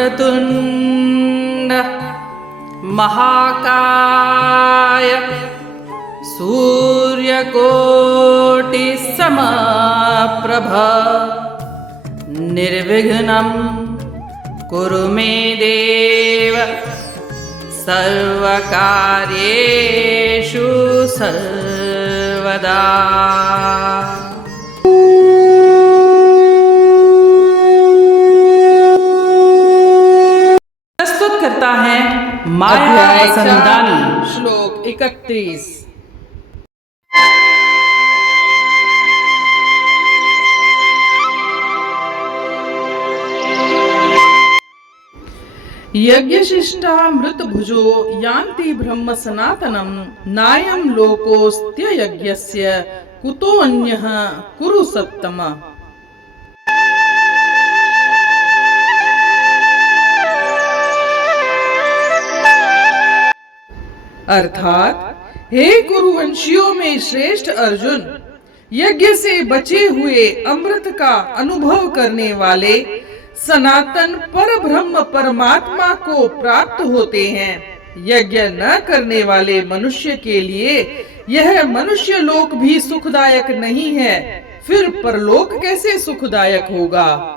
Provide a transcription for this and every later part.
वक्रतुण्ड महाकाय सूर्यकोटिसमप्रभ निर्विघ्नं कुरु मे देव सर्वकार्येषु सर्वदा। प्रस्तुत करता है माया वसंदानी। श्लोक 31। यज्ञशिष्टामृत भुजो यान्ति ब्रह्म सनातनम नायं लोकोऽस्त्य यज्ञस्य कुतो अन्यः कुरु सत्तम। अर्थात, हे कुरुवंशियों में श्रेष्ठ अर्जुन, यज्ञ से बचे हुए अमृत का अनुभव करने वाले सनातन पर ब्रह्म परमात्मा को प्राप्त होते हैं। यज्ञ न करने वाले मनुष्य के लिए यह मनुष्य लोक भी सुखदायक नहीं है, फिर परलोक कैसे सुखदायक होगा।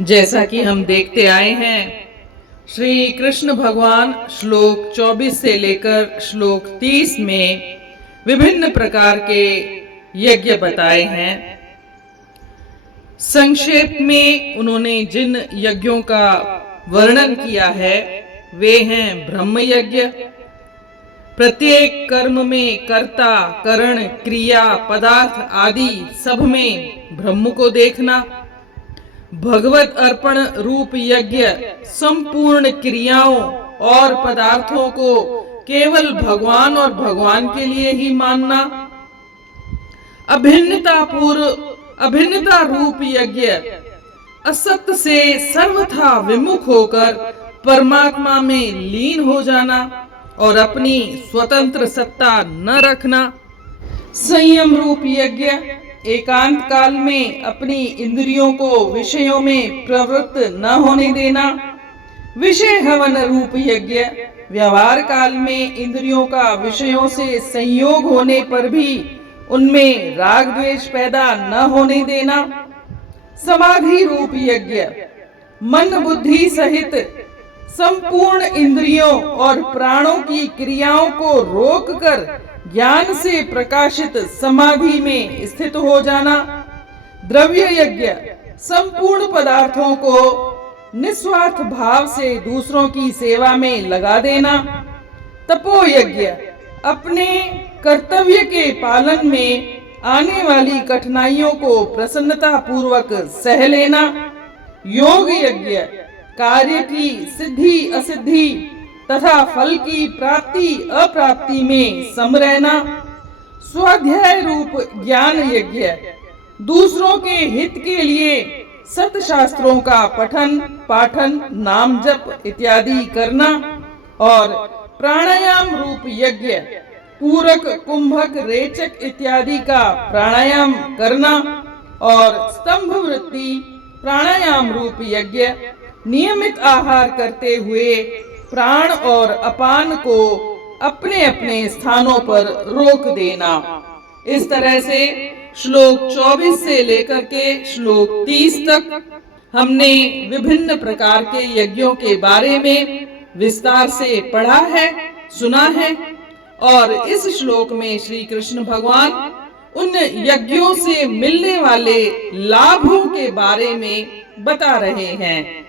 जैसा कि हम देखते आए हैं, श्री कृष्ण भगवान श्लोक 24 से लेकर श्लोक 30 में विभिन्न प्रकार के यज्ञ बताए हैं। संक्षेप में उन्होंने जिन यज्ञों का वर्णन किया है वे हैं ब्रह्म यज्ञ। प्रत्येक कर्म में कर्ता, करण, क्रिया, पदार्थ आदि सब में ब्रह्म को देखना। भगवत अर्पण रूप यज्ञ संपूर्ण क्रियाओं और पदार्थों को केवल भगवान और भगवान के लिए ही मानना। अभिन्नता रूप यज्ञ असत से सर्वथा विमुख होकर परमात्मा में लीन हो जाना और अपनी स्वतंत्र सत्ता न रखना। संयम रूप यज्ञ एकांत काल में अपनी इंद्रियों को विषयों में प्रवृत्त न होने देना। विषय हवन रूप यज्ञ व्यवहार काल में इंद्रियों का विषयों से संयोग होने पर भी उनमें राग द्वेष पैदा न होने देना। समाधि रूप यज्ञ मन बुद्धि सहित संपूर्ण इंद्रियों और प्राणों की क्रियाओं को रोककर ज्ञान से प्रकाशित समाधि में स्थित हो जाना। द्रव्य यज्ञ संपूर्ण पदार्थों को निस्वार्थ भाव से दूसरों की सेवा में लगा देना। तपो यज्ञ अपने कर्तव्य के पालन में आने वाली कठिनाइयों को प्रसन्नता पूर्वक सह लेना। योग यज्ञ कार्य की सिद्धि असिद्धि तथा फल की प्राप्ति अप्राप्ति में सम रहना। स्वाध्याय रूप ज्ञान यज्ञ दूसरों के हित के लिए सत शास्त्रों का पठन पाठन नाम जप इत्यादि करना। और प्राणायाम रूप यज्ञ पूरक कुंभक रेचक इत्यादि का प्राणायाम करना। और स्तंभ वृत्ति प्राणायाम रूप यज्ञ नियमित आहार करते हुए प्राण और अपान को अपने अपने स्थानों पर रोक देना। इस तरह से श्लोक 24 से लेकर के श्लोक 30 तक हमने विभिन्न प्रकार के यज्ञों के बारे में विस्तार से पढ़ा है, सुना है। और इस श्लोक में श्री कृष्ण भगवान उन यज्ञों से मिलने वाले लाभों के बारे में बता रहे हैं।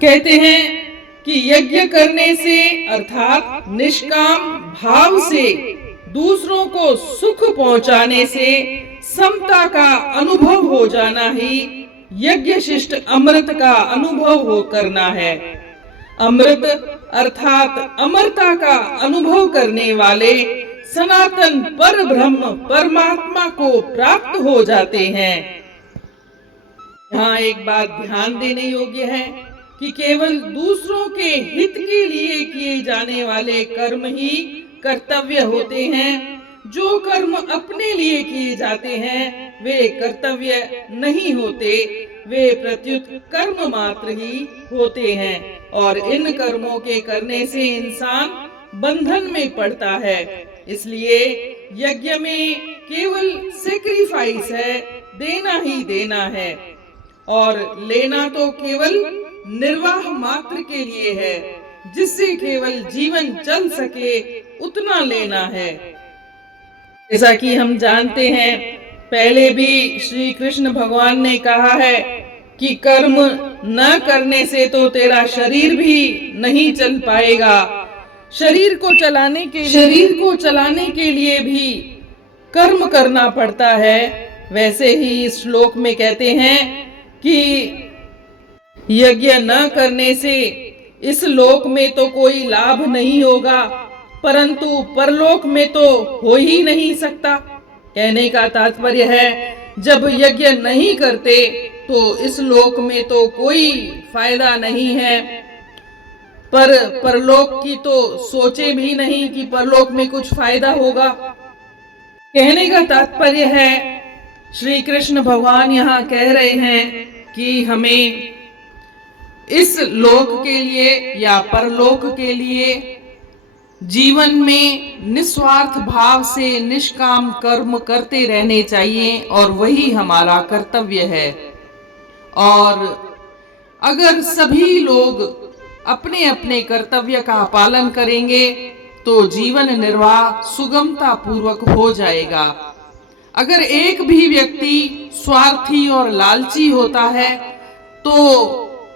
कहते हैं कि यज्ञ करने से अर्थात निष्काम भाव से दूसरों को सुख पहुंचाने से समता का अनुभव हो जाना ही यज्ञ शिष्ट अमृत का अनुभव हो करना है। अमृत अर्थात अमरता का अनुभव करने वाले सनातन पर ब्रह्म परमात्मा को प्राप्त हो जाते हैं। यहाँ एक बात ध्यान देने योग्य है कि केवल दूसरों के हित के लिए किए जाने वाले कर्म ही कर्तव्य होते हैं। जो कर्म अपने लिए किए जाते हैं वे कर्तव्य नहीं होते, वे प्रत्युत कर्म मात्र ही होते हैं और इन कर्मों के करने से इंसान बंधन में पड़ता है। इसलिए यज्ञ में केवल सेक्रीफाइस है, देना ही देना है और लेना तो केवल निर्वाह मात्र के लिए है, जिससे केवल जीवन चल सके उतना लेना है। जैसा कि हम जानते हैं, पहले भी श्री कृष्ण भगवान ने कहा है कि कर्म न करने से तो तेरा शरीर भी नहीं चल पाएगा। शरीर को चलाने के लिए भी कर्म करना पड़ता है। वैसे ही इस श्लोक में कहते हैं कि यज्ञ न करने से इस लोक में तो कोई लाभ नहीं होगा, परंतु परलोक में तो हो ही नहीं सकता। कहने का तात्पर्य है, जब यज्ञ नहीं करते तो इस लोक में तो कोई फायदा नहीं है, पर परलोक की तो सोचे भी नहीं कि परलोक में कुछ फायदा होगा। कहने का तात्पर्य है, श्री कृष्ण भगवान यहाँ कह रहे हैं कि हमें इस लोक के लिए या परलोक के लिए जीवन में निस्वार्थ भाव से निष्काम कर्म करते रहने चाहिए और वही हमारा कर्तव्य है। और अगर सभी लोग अपने अपने कर्तव्य का पालन करेंगे तो जीवन निर्वाह सुगमता पूर्वक हो जाएगा। अगर एक भी व्यक्ति स्वार्थी और लालची होता है तो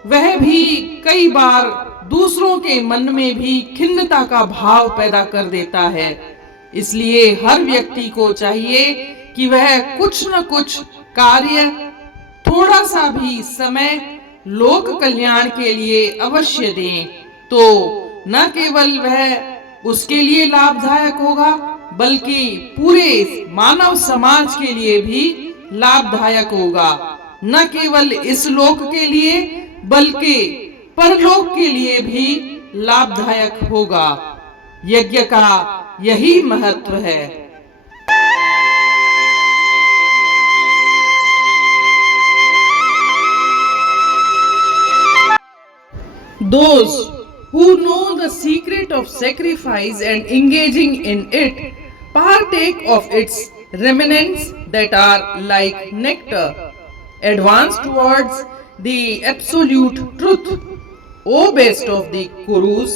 वह भी कई बार दूसरों के मन में भी खिन्नता का भाव पैदा कर देता है। इसलिए हर व्यक्ति को चाहिए कि वह कुछ न कुछ कार्य, थोड़ा सा भी समय लोक कल्याण के लिए अवश्य दें, तो न केवल वह उसके लिए लाभदायक होगा बल्कि पूरे मानव समाज के लिए भी लाभदायक होगा। न केवल इस लोक के लिए बल्कि परलोक के लिए भी लाभदायक होगा। यज्ञ का यही महत्व है। Those who know the secret of sacrifice and engaging in it partake of its remnants that are like nectar, advance towards the absolute truth. O best of the Kurus,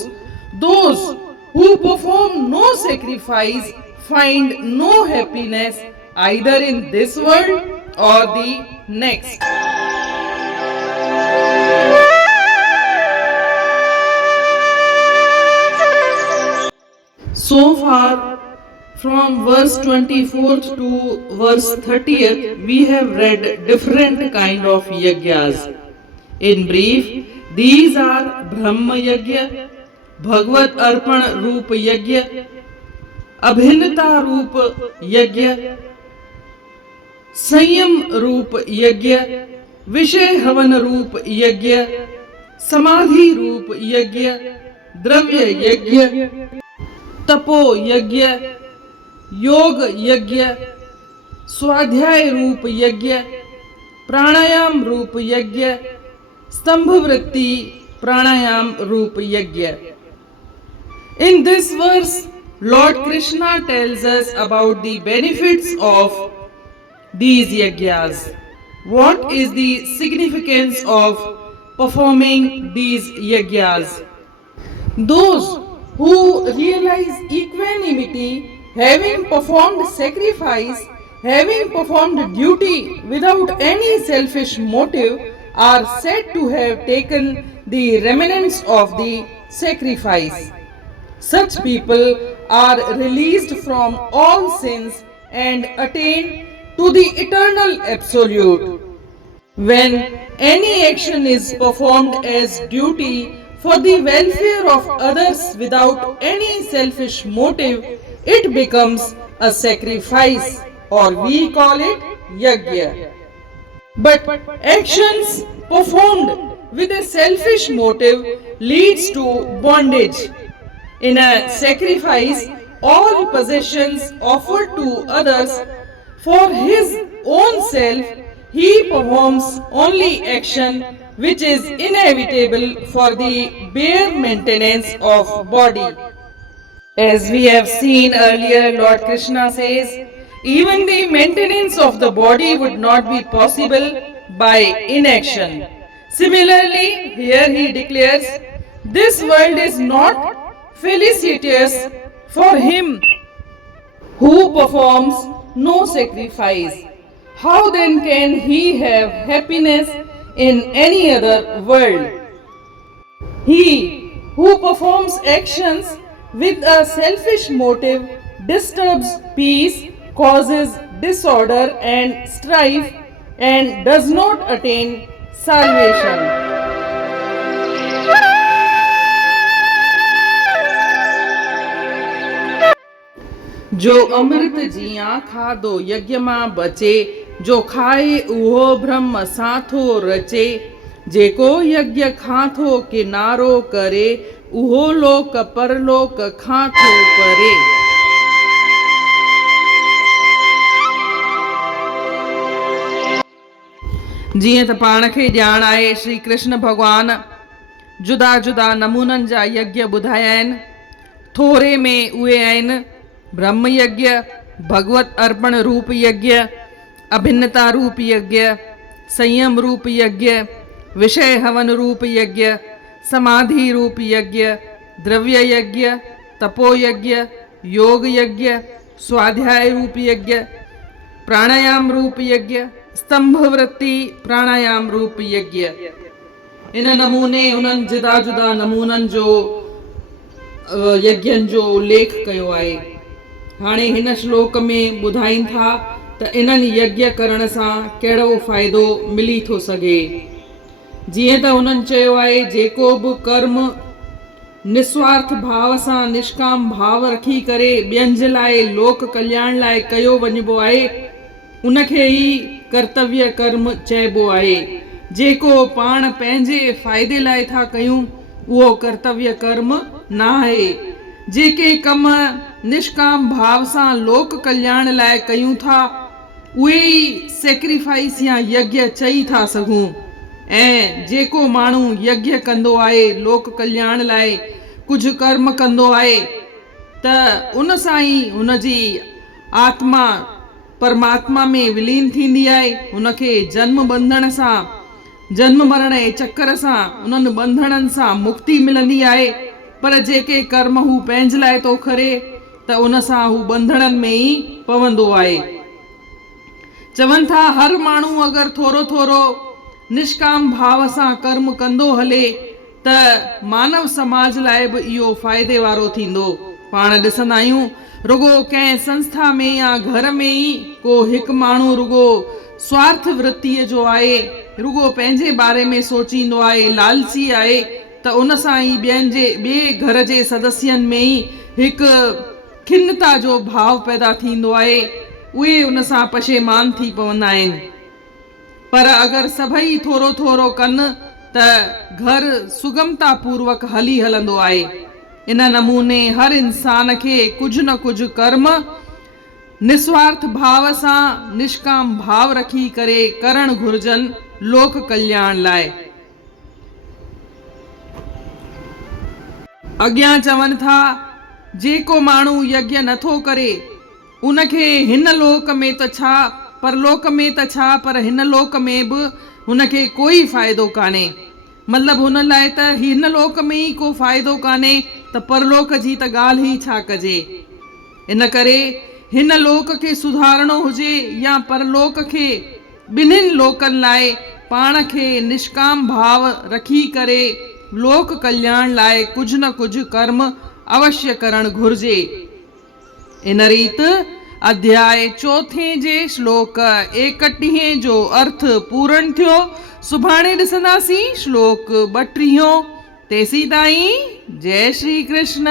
those who perform no sacrifice find no happiness either in this world or the next. So far, from verse 24th to verse 30th, we have read different kind of yajnas. In brief, these are Brahma Yajna, Bhagavad Arpan Roop Yajna, Abhinata Roop Yajna, Sanyam Roop Yajna, Vishay Havan Roop Yajna, Samadhi Roop Yajna, Dravya Yajna, तपो यज्ञ, योग यज्ञ, स्वाध्याय रूप यज्ञ, प्राणायाम रूप यज्ञ, स्तंभ वृत्ति प्राणायाम रूप यज्ञ. In this verse, Lord Krishna tells us about the benefits of these yajnas. What is the significance of performing these yajnas? Those who realize equanimity, having performed sacrifice, having performed duty without any selfish motive, are said to have taken the remnants of the sacrifice. Such people are released from all sins and attain to the eternal absolute. When any action is performed as duty for the welfare of others without any selfish motive, it becomes a sacrifice, or we call it yajna. But actions performed with a selfish motive leads to bondage. In a sacrifice, all possessions offered to others for his own self, he performs only action which is inevitable for the bare maintenance of body. As we have seen earlier, Lord Krishna says, even the maintenance of the body would not be possible by inaction. Similarly, here he declares, this world is not felicitous for him who performs no sacrifice. How then can he have happiness in any other world? He who performs actions with a selfish motive disturbs peace, causes disorder and strife, and does not attain salvation. जो अमृत जिया खाधो यज्ञ मां बचे, जो खाए उहो ब्रह्म साथो रचे, जेको यज्ञ खाथो किनारो करे, उहो लोक परलोक खाथो परे। जीअं त पाण खे ॼाण आहे, श्री कृष्ण भॻवान जुदा जुदा नमूननि जा यज्ञ ॿुधाया आहिनि। थोरे में उहे आहिनि ब्रह्म यज्ञ, भगवत अर्पण रूप यज्ञ, अभिन्नता रूप यज्ञ, संयम रूप यज्ञ, विषय हवन रूप यज्ञ, समाधि रूप यज्ञ, द्रव्य यज्ञ, तपो यज्ञ, योग यज्ञ, स्वाध्याय रूप यज्ञ, प्राणायाम रूप यज्ञ, स्तंभ वृत्ति प्राणायाम रूप यज्ञ। इन नमूने उन्हनि जुदा जुदा नमूननि जो यज्ञनि जो उल्लेख कयो आहे। हाणे हिन श्लोक में ॿुधाइनि था त इन्हनि यज्ञ करण सां कहिड़ो फ़ाइदो मिली थो सघे। जीअं त उन्हनि चयो आहे, जेको बि कर्म निस्वार्थ भाव सां निष्काम भाव रखी करे ॿियनि जे लाइ लोक कल्याण लाइ कयो वञिबो आहे, उनखे ई कर्तव्य कर्म चइबो आहे। जेको पाण पंहिंजे फ़ाइदे लाइ था कयूं, उहो कर्तव्य कर्म न आहे। जेके कम निष्काम भाव सां लोक कल्याण लाइ कयूं था, उहे ई सेक्रीफाइस या यज्ञ चई था सघूं। ऐं जेको माण्हू यज्ञ कंदो आहे, लोक कल्याण लाइ कुझु कर्म कंदो आहे, त उन सां ई हुनजी आत्मा परमात्मा में विलीन थींदी आहे। हुनखे जन्म बंधन सां, जन्म मरण जे चक्कर सां, उन्हनि बंधननि सां मुक्ति मिलंदी आहे। पर जेके कर्म हू पंहिंजे लाइ थो करे, त उन सां हू बंधननि में ई पवंदो आहे। चवनि था, हर माण्हू अगरि थोरो थोरो निष्काम भाव सां कर्म कंदो हले, त मानव समाज लाइ बि इहो फ़ाइदे वारो थींदो। पाण ॾिसंदा आहियूं, रुगो कंहिं संस्था में या घर में ई को हिकु माण्हू रुगो स्वार्थ वृत्तीअ जो आहे, रुगो पंहिंजे बारे में सोचींदो आहे, लालची आहे, त उन सां ई ॿिए घर जे सदस्यनि में ई हिकु खिन्नता जो भाव पैदा थींदो आहे। उहे उन सां पशेमान थी पवंदा आहिनि। पर अगरि सभई थोरो थोरो कनि, त घर सुगमता पूर्वक हलंदो आहे। इन नमूने हर इंसान खे कुझु न कुझु कर्म निस्वार्थ भाव सां निष्काम भाव रखी करे करण घुर्जनि लोक कल्याण लाइ। अॻियां चवनि था, जेको माण्हू यज्ञ नथो करे, उनखे हिन लोक में त छा, परलोक में त छा, पर हिन लोक में बि हुनखे कोई फ़ाइदो कान्हे। मतिलबु हुन लाइ त हिन लोक में ई को फ़ाइदो कान्हे, त परलोक जी त ॻाल्हि ई छा कजे। इन करे हिन लोक खे सुधारणो हुजे या परलोक खे, ॿिन्हिनि लोकनि लाइ पाण खे निष्काम भाव रखी करे लोक कल्याण लाइ कुझु न कुझु कर्म अवश्य करणु घुर्जे। इन रीति अध्याय 4 जे श्लोक 31 जो अर्थ पूर्ण थियो। सुभाणे ॾिसंदासीं श्लोक 32। तेसीं ताईं जय श्री कृष्ण।